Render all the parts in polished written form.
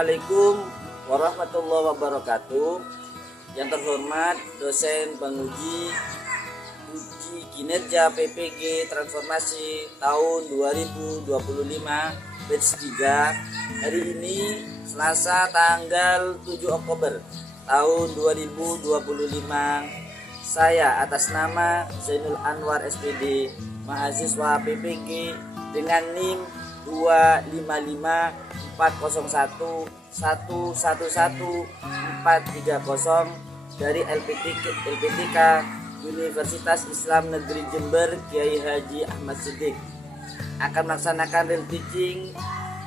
Assalamualaikum warahmatullahi wabarakatuh. Yang terhormat dosen penguji uji kinerja PPG Transformasi tahun 2025 batch 3. Hari ini Selasa tanggal 7 Oktober tahun 2025. Saya atas nama Zainul Anwar SPD, mahasiswa PPG dengan NIM 25540111430 dari LPTK Universitas Islam Negeri Jember Kiai Haji Ahmad Siddiq akan melaksanakan real teaching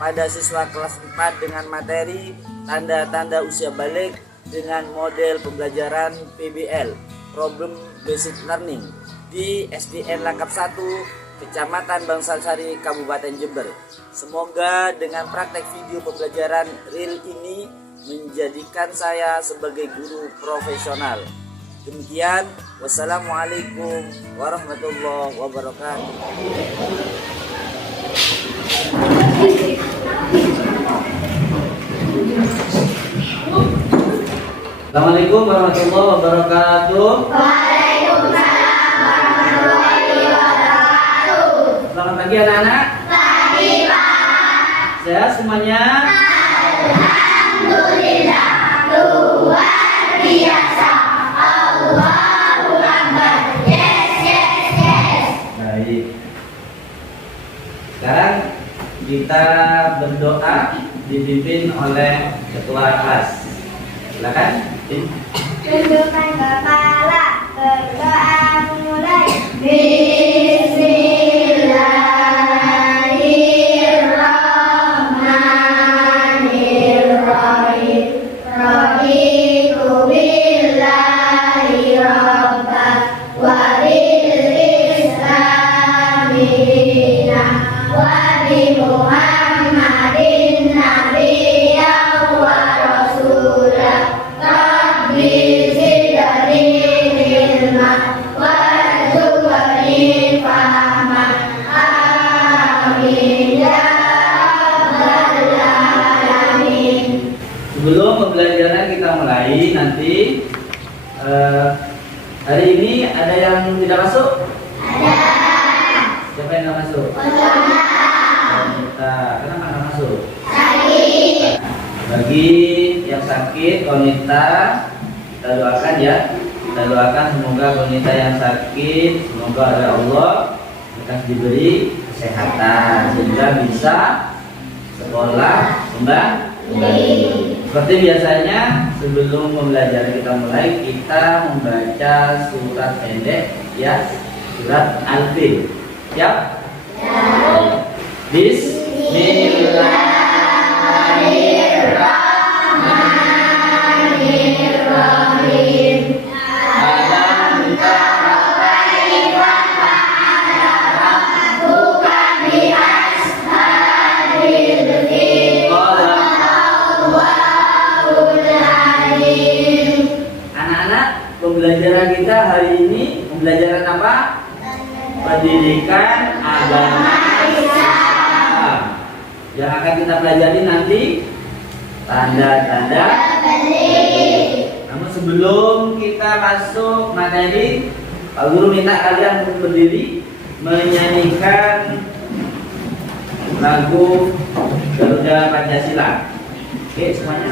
pada siswa kelas 4 dengan materi tanda-tanda usia balik dengan model pembelajaran PBL Problem Basic Learning di SDN Langkap 1 Kecamatan Bangsal-Sari, Kabupaten Jember. Semoga dengan praktek video pembelajaran real ini menjadikan saya sebagai guru profesional. Demikian, wassalamualaikum warahmatullahi wabarakatuh. Assalamualaikum warahmatullahi wabarakatuh. Selamat pagi anak-anak. Pagi Pak. Sehat semuanya? Alhamdulillah. Luar biasa. Allahu Akbar. Yes. Baik. Sekarang kita berdoa dipimpin oleh ketua kelas. Silakan. Tundukkan kepala. Berdoa mulai. Muhammadin nabiyyan wa rasulah rabbi zidni ilma warzuqni fahma amin ya rabbal alamin. Sebelum pembelajaran kita mulai nanti hari ini ada yang tidak masuk? Ada. Siapa yang tidak masuk? Wanita. Kenapa nggak masuk? Sakit. Bagi yang sakit, wanita, kita doakan ya. Kita doakan semoga wanita yang sakit, semoga oleh Allah akan diberi kesehatan sehingga bisa sekolah kembali. Seperti biasanya sebelum pembelajaran kita mulai, kita membaca surat pendek ya, surat Al-Fil. Siap? Bismillahirrahmanirrahim. Alam tara kaifa fa'ala rabbuka bi ashabil fil. Allahul alim. Anak-anak, pembelajaran kita hari ini pembelajaran apa? Pendidikan agama Islam. Yang akan kita pelajari nanti tanda-tanda balik. Namun sebelum kita masuk materi, Pak Guru minta kalian untuk berdiri menyanyikan lagu Garuda Pancasila. Oke semuanya.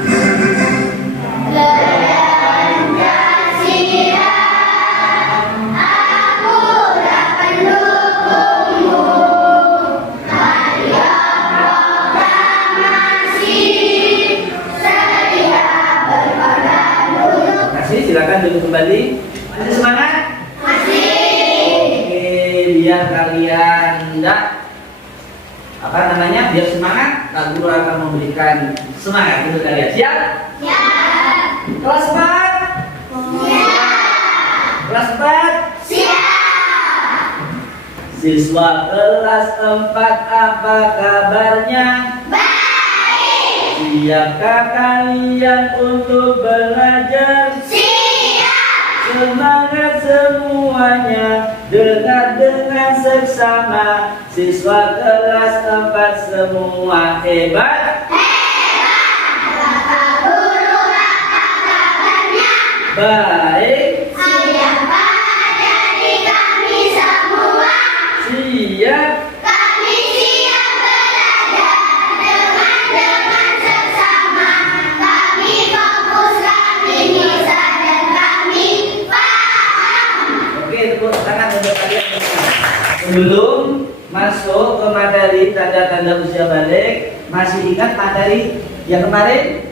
Silakan duduk kembali. Masih semangat? Masih. Oke, biar kalian biar semangat, Kak Guru akan memberikan semangat untuk kalian. Siap? Siap. Kelas 4? Siap. Kelas 4? Siap. Siswa kelas 4 apa kabarnya? Baik. Siapkah kalian untuk belajar? Semangat semuanya, dengar dengan seksama. Siswa kelas 4 semua hebat. Hebat. Baik. Siapa dari kami semua? Siap. Kami siap belajar dengan sesama. Kami fokus, kami bisa, dan kami paham. Oke, tepuk tangan untuk kalian semua. Sebelum masuk ke materi tanda-tanda usia balik, masih ingat materi yang kemarin?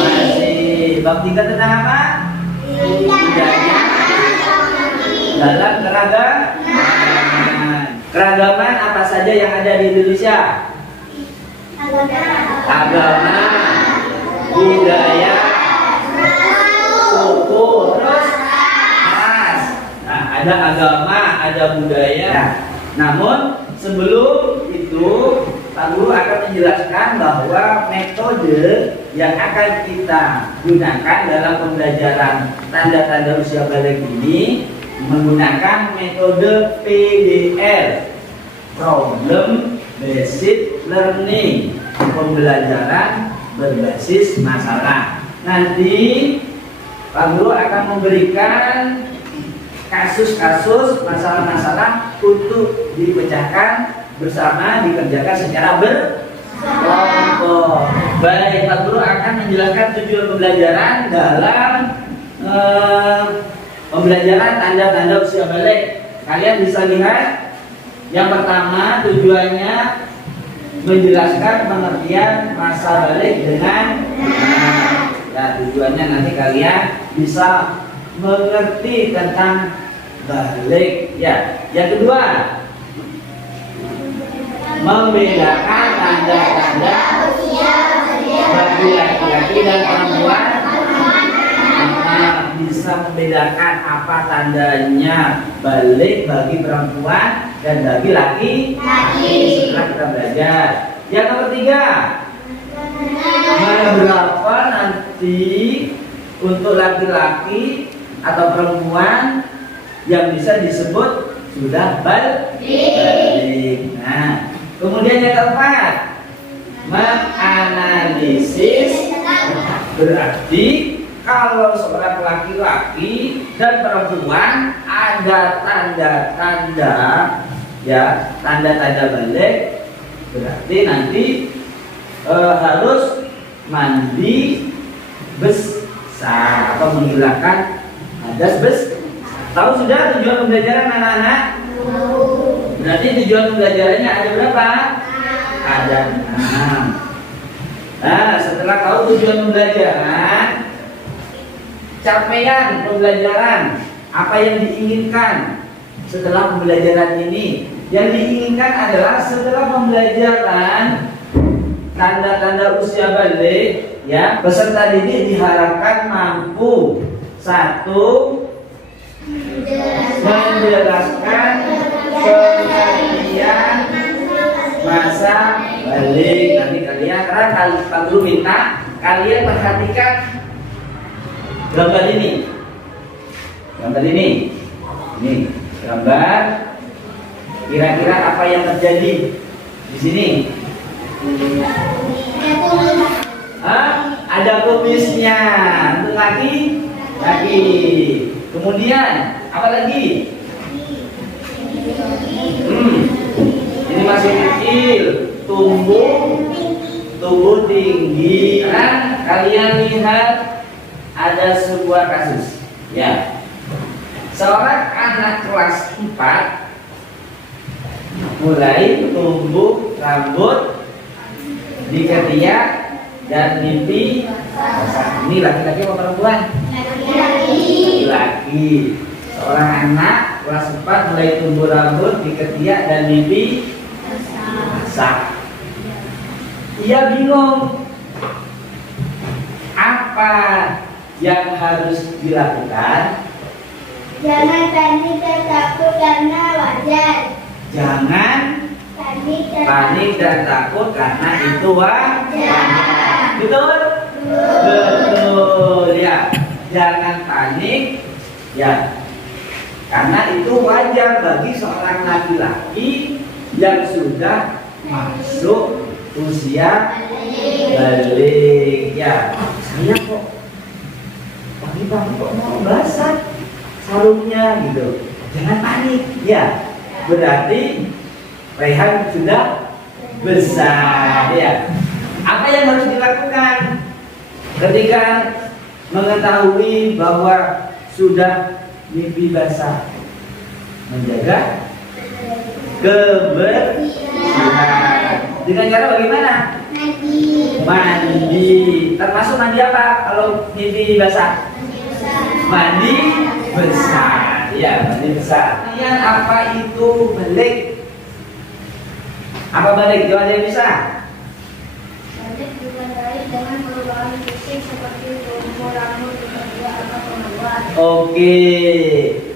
Masih. Bab 3 tentang apa? Budaya dalam keragaman. Keragaman apa saja yang ada di Indonesia? Agama, budaya, suku, terus ras. Nah, ada agama, ada budaya. Namun sebelum itu Pak Guru akan menjelaskan bahwa metode yang akan kita gunakan dalam pembelajaran tanda-tanda usia balik ini menggunakan metode PBL, Problem Based Learning, pembelajaran berbasis masalah. Nanti Pak Guru akan memberikan kasus-kasus masalah-masalah untuk dipecahkan bersama, dikerjakan secara berkelompok. Baik, Pak Guru akan menjelaskan tujuan pembelajaran dalam pembelajaran tanda-tanda usia balik. Kalian bisa lihat, yang pertama tujuannya menjelaskan pengertian masa balik dengan ya, tujuannya nanti kalian bisa mengerti tentang balik. Ya, yang kedua, membedakan tanda-tanda bagi laki-laki dan perempuan. Bisa membedakan apa tandanya balik bagi perempuan dan bagi laki-laki setelah kita belajar. Yang ketiga, berapa nanti untuk laki-laki atau perempuan yang bisa disebut sudah balik. Nah, kemudian yang keempat, menganalisis, berarti kalau seorang laki-laki dan perempuan ada tanda-tanda, ya, tanda-tanda balik, berarti nanti harus mandi besar atau menghilangkan hadas besar. Tahu sudah tujuan pembelajaran anak-anak? Berarti tujuan pembelajarannya ada berapa? Ada 6. Nah, setelah tahu tujuan pembelajaran, capaian pembelajaran, apa yang diinginkan setelah pembelajaran ini? Yang diinginkan adalah setelah pembelajaran tanda-tanda usia balik, ya, peserta didik diharapkan mampu: 1. Menjelaskan pengertian masa balik. Nanti kalian, karena Pak Guru minta kalian perhatikan gambar ini. Gambar ini. Ini gambar. Kira-kira apa yang terjadi di sini? Ada kumisnya. Untuk laki. Kemudian apa lagi? Ini masih kecil, tumbuh tinggi. Nah, kalian lihat ada sebuah kasus, ya. Seorang anak kelas 4 mulai tumbuh rambut di ketiak dan pipi basah. Ini laki-laki atau perempuan? Laki-laki. Seorang anak kelas 4 mulai tumbuh rambut di ketiak dan pipi basah. Ia bingung apa yang harus dilakukan. Jangan panik dan takut karena wajar. Jangan panik dan takut karena itu wajar. Betul? Betul, ya. Jangan panik, ya, karena itu wajar bagi seorang laki-laki yang sudah masuk usia balik. Ya, saya kok kamu kok mau basah sarungnya gitu. Jangan panik, ya. Berarti Raihan sudah besar, ya. Apa yang harus dilakukan ketika mengetahui bahwa sudah mimpi basah? Menjaga kebersihan. Dengan cara bagaimana? Mandi. Termasuk mandi apa kalau mimpi basah? Mandi besar. Ya, mandi besar. Kemudian apa itu balik? Apa balik? Coba ada yang bisa? Balik ditandai dengan perubahan fisik seperti tumbuh rambut, bekerja atau kemaluan. Oke,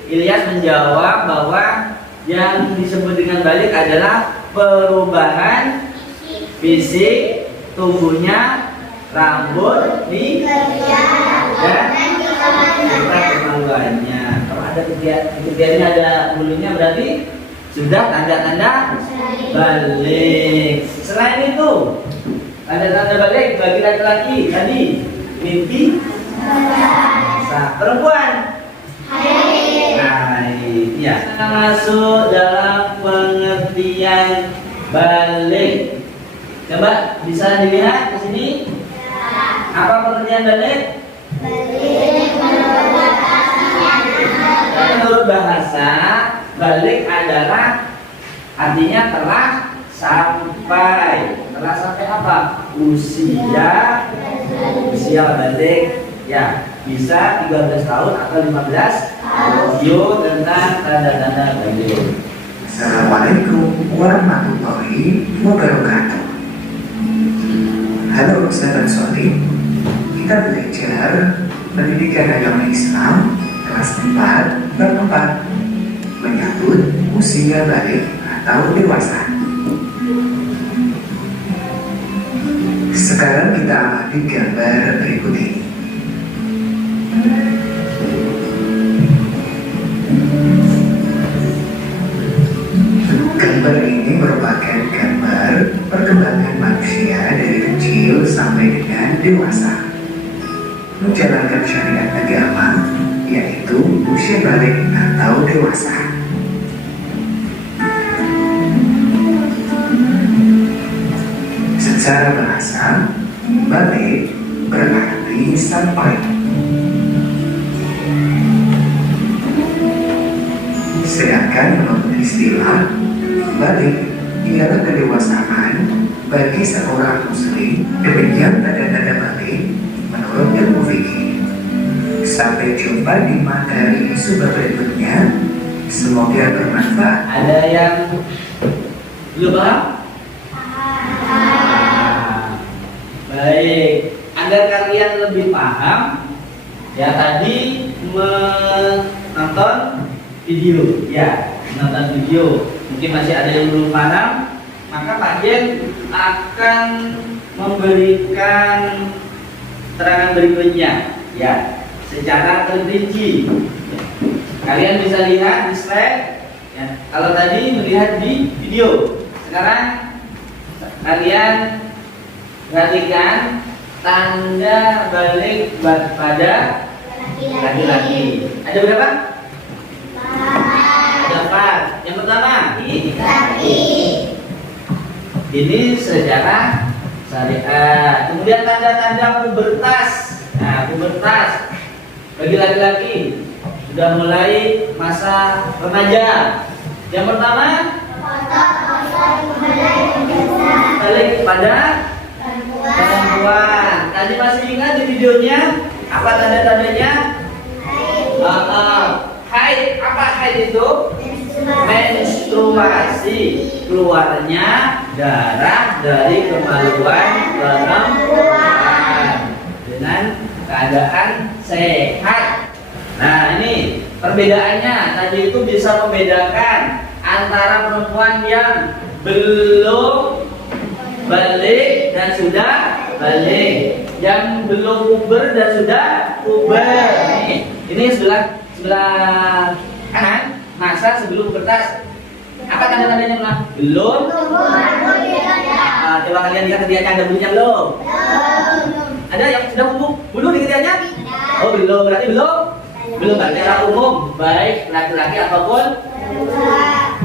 Ilyas menjawab bahwa yang disebut dengan balik adalah perubahan fisik tubuhnya, rambut, dan kemaluannya. Kalau ada kegiatannya ada bulunya berarti sudah tanda-tanda balik. Selain itu, tanda-tanda balik bagi laki-laki tadi mimpi basah. Perempuan haid. Ya, masuk dalam pengertian balik. Coba bisa dilihat ke sini. Apa pengertian balik? Menurut bahasa, balik adalah artinya telah sampai. Telah sampai apa? Usia balik. Ya, bisa 13 tahun atau 15 Video tentang tanda-tanda balik. Assalamualaikum warahmatullahi wabarakatuh. Halo Ustaz Ansori, kita belajar pendidikan agama Islam kelas 4 bab 4 menyambut usia balik atau dewasa. Sekarang kita amati gambar berikut ini. Gambar ini merupakan gambar perkembangan manusia dari kecil sampai dengan dewasa, menjalankan syariat agama, yaitu usia balik atau dewasa. Secara bahasa, balik berarti sampai. Sedangkan menurut istilah, balik ialah kedewasaan bagi seorang muslim. Demikian tanda-tanda balik menurut ilmu fikih. Sampai jumpa di materi subbab berikutnya. Semoga bermanfaat. Ada yang belum paham? Baik, agar kalian lebih paham, ya tadi menonton video, ya menonton video. Mungkin masih ada yang belum paham, maka Pak Jen akan memberikan keterangan berikutnya, ya secara terperinci. Kalian bisa lihat di slide, ya. Kalau tadi melihat di video, sekarang kalian perhatikan tanda balik pada laki-laki. Ada berapa? Ada 4. Yang pertama, laki. Ini secara syariat. Kemudian tanda-tanda pubertas. Nah, pubertas bagi laki-laki sudah mulai masa remaja. Yang pertama, balik pada perempuan. Tadi masih ingat di videonya apa tanda-tandanya? Haid. Apa haid itu? Menstruasi, keluarnya darah dari kemaluan perempuan dengan keadaan sehat. Nah, ini perbedaannya. Tadi itu bisa membedakan antara perempuan yang belum balik dan sudah balik, yang belum puber dan sudah puber. Ini sebelah kanan, masa sebelum pubertas. Apa tanda-tandanya pernah? Belum. Coba kalian lihat kegiatannya, ada bunyinya belum? Ada yang sudah bulu di kegiatannya? Oh belum, berarti belum? Belum secara umum, baik laki-laki ataupun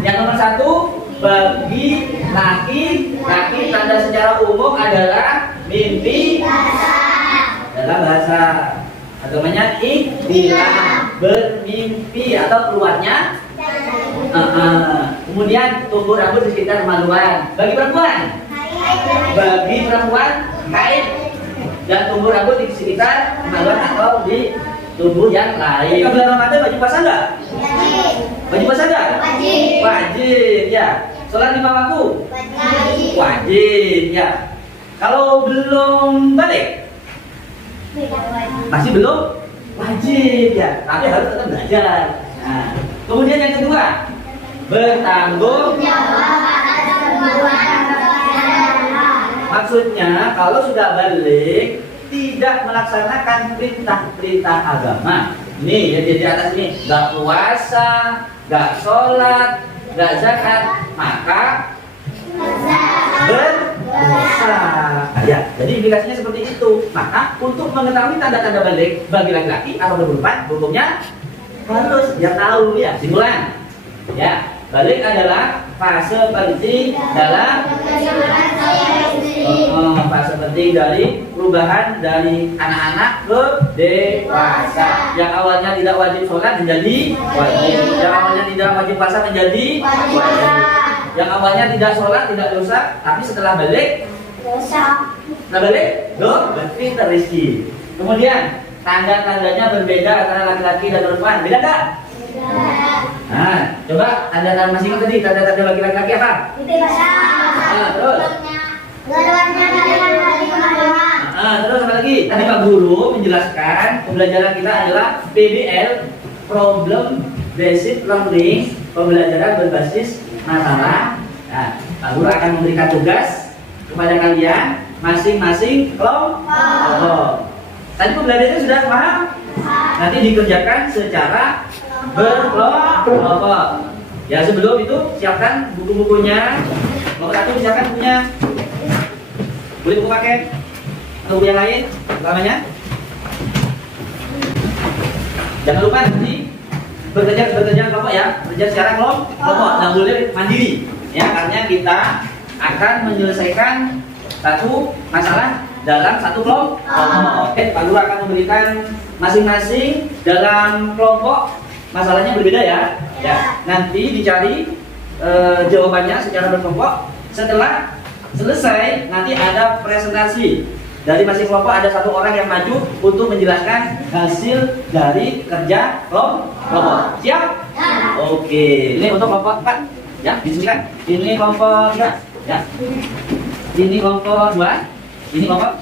yang nomor 1 bagi laki-laki tanda secara umum adalah mimpi dalam bahasa agamanya ikhtilam, bermimpi atau keluarnya. Kemudian tumbuh rambut di sekitar kemaluan. Bagi perempuan haid dan tumbuh rambut di sekitar kemaluan atau di tubuh yang lain. Bulan Ramadan wajib puasa enggak? Wajib puasa enggak? Wajib ya. Sholat 5 waktu? Wajib ya. Kalau belum balik? Masih belum wajib ya, tapi harus tetap belajar. Nah, kemudian yang kedua, bertanggung jawab atas perbuatan. Maksudnya kalau sudah balik tidak melaksanakan perintah-perintah agama. Nih yang di atas ini, nggak puasa, nggak sholat, nggak zakat, maka berdosa. Ya, jadi indikasinya seperti itu. Maka untuk mengetahui tanda-tanda balik bagi laki-laki atau perempuan, hukumnya harus dia tahu ya. Simpulan, ya, balik adalah fase penting dalam fase penting dari perubahan dari anak-anak ke dewasa. Yang awalnya tidak wajib sholat menjadi wajib. Yang awalnya tidak wajib puasa menjadi wajib. Yang awalnya tidak sholat, tidak dosa, tapi setelah balik dosa. Nah balik, berarti rezeki. Kemudian tanda-tandanya berbeda antara laki-laki dan perempuan. Beda nggak? Nah, coba tanda-tanda masing-masing tadi. Tanda-tanda bagi laki-laki apa? Terus. Terus apa lagi? Tadi Pak Guru menjelaskan pembelajaran kita adalah PBL, Problem Based Learning, pembelajaran berbasis masalah. Nah, Pak Guru akan memberikan tugas kepada kalian masing-masing kelompok. Tadi pembelajarannya sudah paham? Nanti dikerjakan secara berkelompok. Ya sebelum itu siapkan buku-bukunya. Nomor 1 siapkan bukunya. Boleh buku pakai atau buku yang lain utamanya. Jangan lupa nanti bekerja kelompok ya, bekerja secara kelompok. Jangan boleh mandiri ya, karena kita akan menyelesaikan satu masalah dalam satu kelompok. Oke, Pak Guru akan memberikan masing-masing dalam kelompok masalahnya berbeda ya. Ya, nanti dicari jawabannya secara berkelompok. Setelah selesai nanti ada presentasi dari masing kelompok, ada satu orang yang maju untuk menjelaskan hasil dari kerja kelompok. Siap? Oke, ini untuk kelompok 4 ya, disebutkan. Ini kelompok 3 ya. Ini kelompok 2, ini kelompok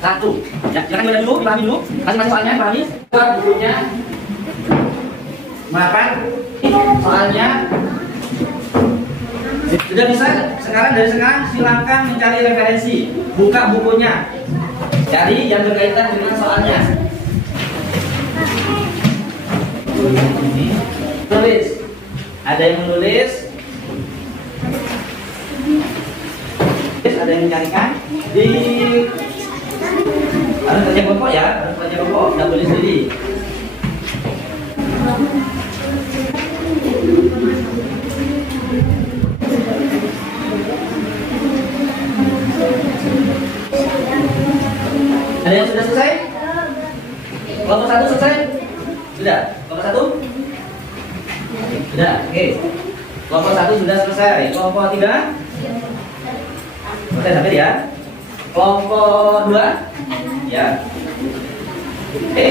1. Ya, silakan baca dulu, dipahami dulu. Masing-masing soalnya pahami. Bukunya. Maafkan soalnya. Sudah bisa dari sekarang silakan mencari referensi, buka bukunya, cari yang berkaitan dengan soalnya. Tulis, ada yang menulis, ada yang mencarikan di harus kerja kelompok ya, harus kerja kelompok, tidak boleh sendiri. Ada yang sudah selesai? Kelompok 1 selesai? Sudah? Kelompok 1? Sudah, oke. Kelompok 1 sudah selesai. Kelompok 3? Selesai sampai ya. Kelompok 2? Ya. Oke.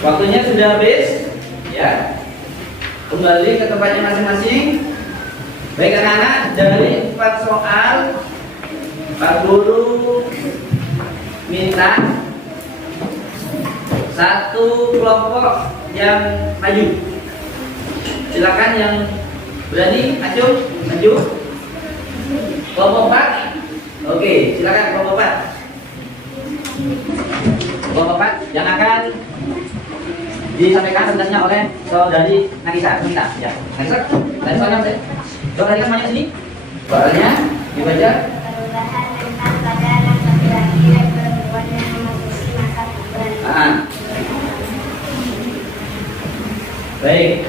Waktunya sudah habis. Ya. Kembali ke tempatnya masing-masing. Baik anak-anak, dari 4 soal Pak Guru minta satu kelompok yang maju. Silakan yang berani maju. Kelompok 4. Oke, silakan kelompok 4. Kelompok 4 yang akan disampaikan tugasnya oleh saudari Nagisa. Ya, Nagisa. Tadi soalnya saya. Coba tadi kan semuanya sini. Soalnya dibaca. Perubahan tentang badan laki-laki dan perempuan yang memasuki masa pubertas. Baik,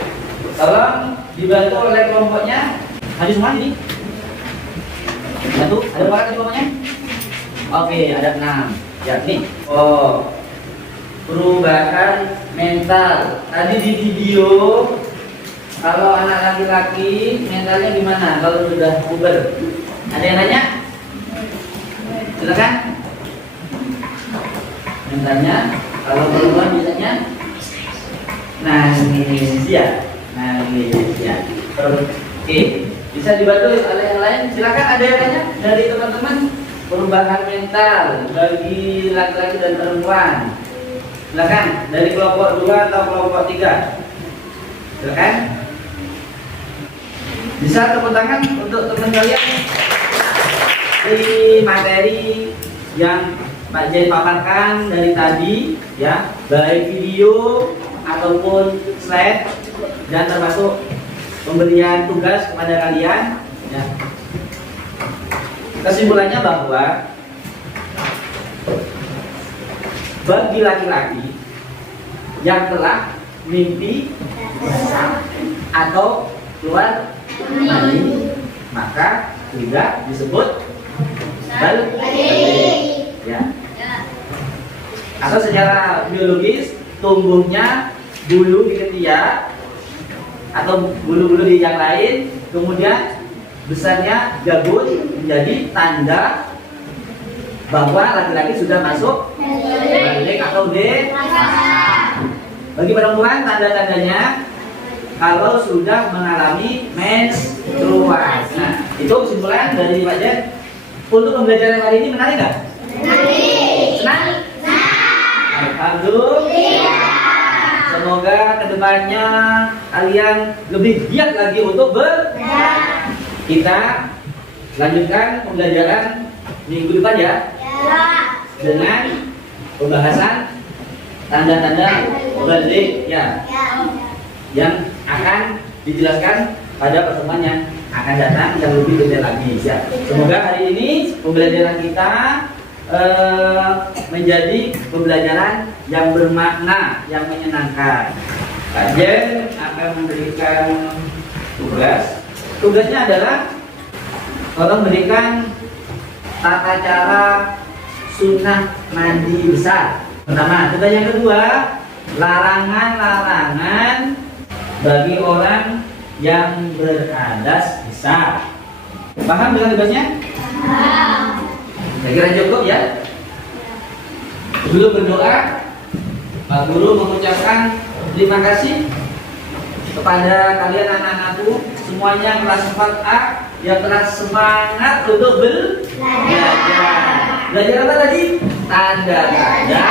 tolong dibantu oleh kelompoknya. Hadir semua ini. Bantu, ada berapa di kelompoknya? Oke, ada 6. Ya, nih. Oh, perubahan mental. Tadi di video, kalau anak laki-laki mentalnya gimana? Kalau sudah puber, ada yang nanya? Silakan. Mentalnya, kalau perempuan biasanya nangis ya. Oke, bisa dibantu oleh yang lain. Silakan, ada yang nanya dari teman-teman perubahan mental bagi laki-laki dan perempuan. Silakan dari kelompok 2 atau kelompok 3. Silakan. Bisa tepuk tangan untuk teman kalian di materi yang Pak Jai paparkan dari tadi, ya, baik video ataupun slide dan termasuk pemberian tugas kepada kalian, ya. Kesimpulannya bahwa bagi laki-laki yang telah mimpi atau keluar mani, maka tidak disebut balik, ya. Atau secara biologis tumbuhnya bulu di ketiak atau bulu-bulu di yang lain, kemudian besarnya gabut menjadi tanda bahwa laki-laki sudah masuk balik atau dewasa. Bagi perempuan tanda-tandanya kalau sudah mengalami menstruasi. Nah, itu kesimpulan dari Pak Jen. Untuk pembelajaran hari ini menarik nggak? Senang? Alhamdulillah. Semoga kedepannya kalian lebih giat lagi untuk belajar. Kita lanjutkan pembelajaran minggu depan ya, dengan pembahasan tanda-tanda balik ya, yang akan dijelaskan pada pertemuan yang akan datang yang lebih detail lagi ya. Semoga hari ini pembelajaran kita menjadi pembelajaran yang bermakna, yang menyenangkan. Pak Jen akan memberikan tugas. Tugasnya adalah tolong berikan tata cara sunnah mandi besar. Pertama, tugas yang kedua, larangan-larangan bagi orang yang beradas besar. Paham dengan tugasnya? Saya kira cukup ya. Sebelum berdoa, Pak Guru mengucapkan terima kasih kepada kalian anak-anakku semuanya kelas 4A yang telah semangat untuk belajar. Belajar apa tadi? Tanda-tanda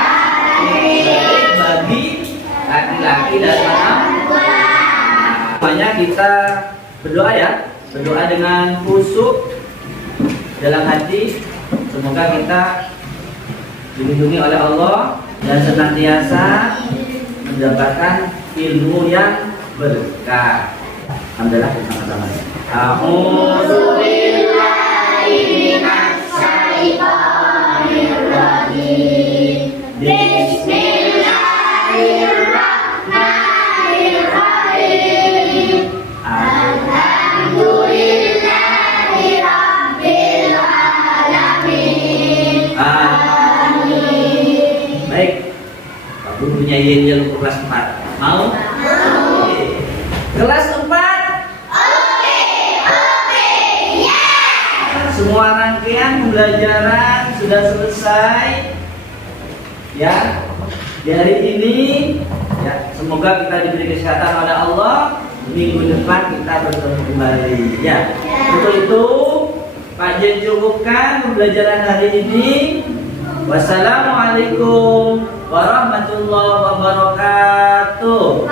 bagi laki-laki dan perempuan. Semuanya kita berdoa ya, berdoa dengan khusyuk dalam hati. Semoga kita dilindungi oleh Allah dan senantiasa mendapatkan ilmu yang berkah. Alhamdulillah, bersama-sama. A'udzubillahi minasyaitonir rajim. Bismillahirrahmanirrahim. Alhamdulillahi rabbil alamin. Amin. Baik, Pak Guru nyanyiin untuk kelas 4. Mau? Kelas 4. Oke, ya. Semua rangkaian pembelajaran sudah selesai. Ya. Di hari ini ya, semoga kita diberi kesehatan oleh Allah. Minggu depan kita bertemu kembali. Ya. Untuk itu Pak Jen cukupkan pembelajaran hari ini. Wassalamualaikum warahmatullahi wabarakatuh.